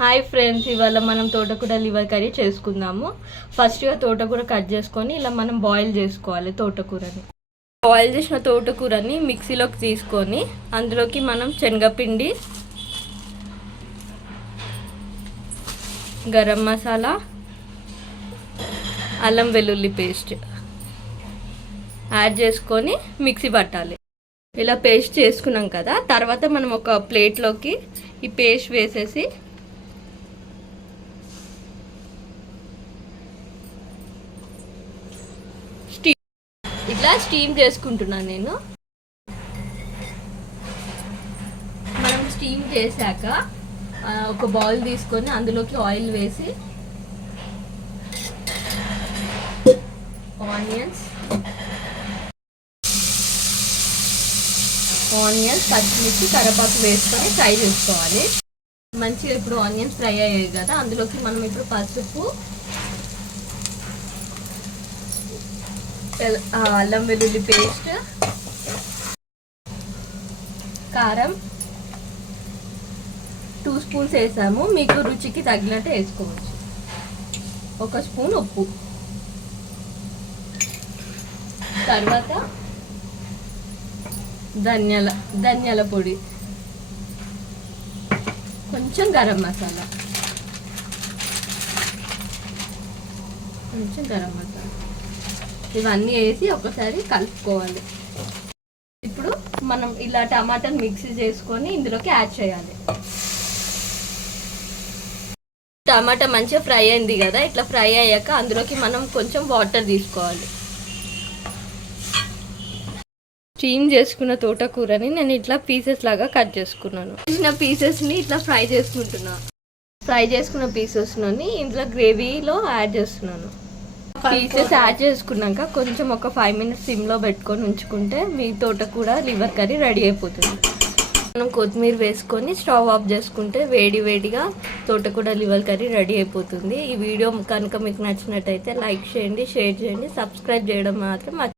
Hi friends, ఇవాళ మనం తోటకూర లివర్ కర్రీ చేసుకుందాము. ఫస్ట్గా తోటకూర కట్ చేసుకొని ఇలా మనం బాయిల్ చేసుకోవాలి. తోటకూరని బాయిల్ చేసిన తోటకూరని మిక్సీలోకి తీసుకొని అందులోకి మనం శనగపిండి, గరం మసాలా, అల్లం వెల్లుల్లి పేస్ట్ యాడ్ చేసుకొని మిక్సీ పట్టాలి. ఇలా పేస్ట్ చేసుకున్నాం కదా, తర్వాత మనం ఒక ప్లేట్లోకి ఈ పేస్ట్ వేసేసి ఇట్లా స్టీమ్ చేసుకుంటున్నాను నేను. మనం స్టీమ్ చేశాక ఒక బౌల్ తీసుకొని అందులోకి ఆయిల్ వేసి ఆనియన్స్ పచ్చిమిర్చి కరివేపాకు వేసుకొని ఫ్రై చేసుకోవాలి. మంచిగా ఇప్పుడు ఆనియన్స్ ఫ్రై అయ్యాయి కదా, అందులోకి మనం ఇప్పుడు పసుపు, అల్లం వెల్లుల్లి పేస్ట్, కారం 2 స్పూన్స్ వేసాము. మీకు రుచికి తగినట్టు వేసుకోవచ్చు. 1 స్పూన్ ఉప్పు, తర్వాత ధనియాల పొడి, కొంచెం గరం మసాలా, ఇవన్నీ వేసి ఒకసారి కలుపుకోవాలి. ఇప్పుడు మనం ఇలా టమాటాని మిక్సీ చేసుకొని ఇందులోకి యాడ్ చేయాలి. టమాటా మంచిగా ఫ్రై అయింది కదా, ఇట్లా ఫ్రై అయ్యాక అందులోకి మనం కొంచెం వాటర్ తీసుకోవాలి. స్టీమ్ చేసుకున్న తోటకూరని నేను ఇట్లా పీసెస్ లాగా కట్ చేసుకున్నాను. చిన్న పీసెస్ని ఇట్లా ఫ్రై చేసుకున్న పీసెస్ని ఇందులో గ్రేవీలో యాడ్ చేస్తున్నాను. పీసెస్ యాడ్ చేసుకున్నాక కొంచెం ఒక 5 మినిట్స్ సిమ్లో పెట్టుకొని ఉంచుకుంటే మీ తోటకూర లివర్ కర్రీ రెడీ అయిపోతుంది. మనం కొత్తిమీర వేసుకొని స్టవ్ ఆఫ్ చేసుకుంటే వేడిగా తోటకూర లివర్ కర్రీ రెడీ అయిపోతుంది. ఈ వీడియో కనుక మీకు నచ్చినట్టయితే లైక్ చేయండి, షేర్ చేయండి, సబ్స్క్రైబ్ చేయడం మాత్రం